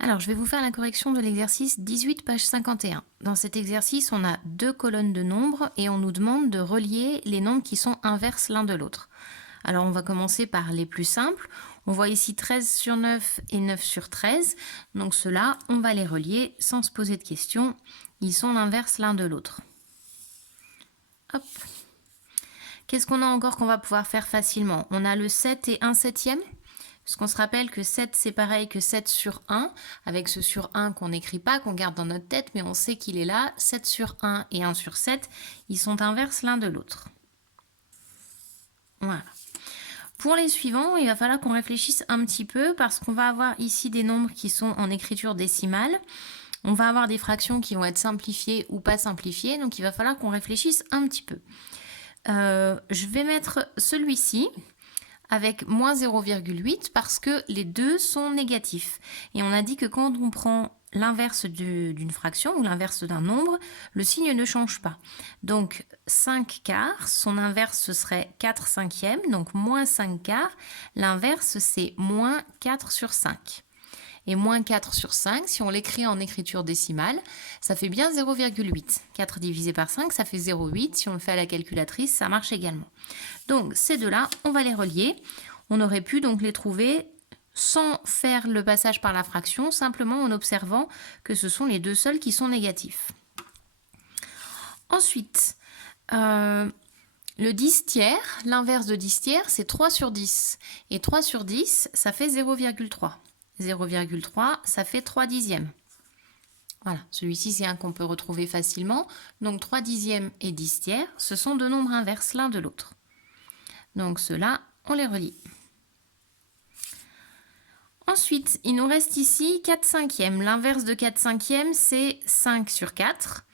Alors, je vais vous faire la correction de l'exercice 18, page 51. Dans cet exercice, on a deux colonnes de nombres et on nous demande de relier les nombres qui sont inverses l'un de l'autre. Alors, on va commencer par les plus simples. On voit ici 13 sur 9 et 9 sur 13. Donc, ceux-là, on va les relier sans se poser de questions. Ils sont l'inverse l'un de l'autre. Hop. Qu'est-ce qu'on a encore qu'on va pouvoir faire facilement? On a le 7 et 1 septième. Parce qu'on se rappelle que 7, c'est pareil que 7 sur 1, avec ce sur 1 qu'on n'écrit pas, qu'on garde dans notre tête, mais on sait qu'il est là. 7 sur 1 et 1 sur 7, ils sont inverses l'un de l'autre. Voilà. Pour les suivants, il va falloir qu'on réfléchisse un petit peu, parce qu'on va avoir ici des nombres qui sont en écriture décimale. On va avoir des fractions qui vont être simplifiées ou pas simplifiées, donc il va falloir qu'on réfléchisse un petit peu. Je vais mettre celui-ci avec moins 0,8 parce que les deux sont négatifs. Et on a dit que quand on prend l'inverse d'une fraction ou l'inverse d'un nombre, le signe ne change pas. Donc 5 quarts, son inverse ce serait 4 cinquièmes, donc moins 5 quarts. L'inverse c'est moins 4 sur 5. Et moins 4 sur 5, si on l'écrit en écriture décimale, ça fait bien 0,8. 4 divisé par 5, ça fait 0,8. Si on le fait à la calculatrice, ça marche également. Donc ces deux-là, on va les relier. On aurait pu donc les trouver sans faire le passage par la fraction, simplement en observant que ce sont les deux seuls qui sont négatifs. Ensuite, le 10 tiers, l'inverse de 10 tiers, c'est 3 sur 10. Et 3 sur 10, ça fait 0,3. 0,3, ça fait 3 dixièmes. Voilà, celui-ci c'est un qu'on peut retrouver facilement. Donc 3 dixièmes et 10 tiers, ce sont deux nombres inverses l'un de l'autre. Donc ceux-là, on les relie. Ensuite, il nous reste ici 4 cinquièmes. L'inverse de 4 cinquièmes, c'est 5 sur 4,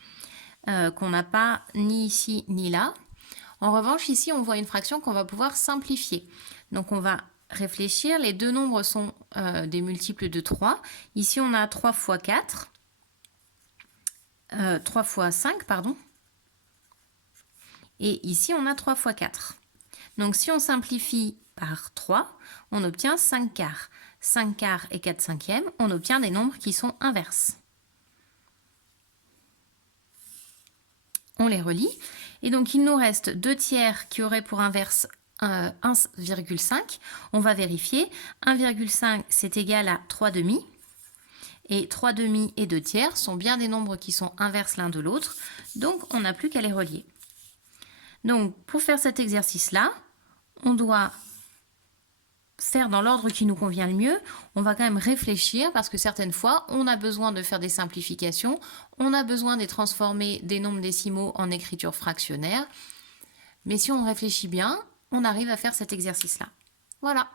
qu'on n'a pas ni ici ni là. En revanche, ici, on voit une fraction qu'on va pouvoir simplifier. Donc on va réfléchir, les deux nombres sont des multiples de 3. Ici, on a 3 fois 4, 3 fois 5, pardon. Et ici, on a 3 fois 4. Donc, si on simplifie par 3, on obtient 5 quarts. 5 quarts et 4 cinquièmes, on obtient des nombres qui sont inverses. On les relie. Et donc, il nous reste 2 tiers qui auraient pour inverse 1,5. On va vérifier. 1,5, c'est égal à 3 demi. Et 3 demi et 2 tiers sont bien des nombres qui sont inverses l'un de l'autre. Donc, on n'a plus qu'à les relier. Donc, pour faire cet exercice-là, on doit faire dans l'ordre qui nous convient le mieux. On va quand même réfléchir parce que certaines fois, on a besoin de faire des simplifications. On a besoin de transformer des nombres décimaux en écriture fractionnaire. Mais si on réfléchit bien, on arrive à faire cet exercice-là. Voilà.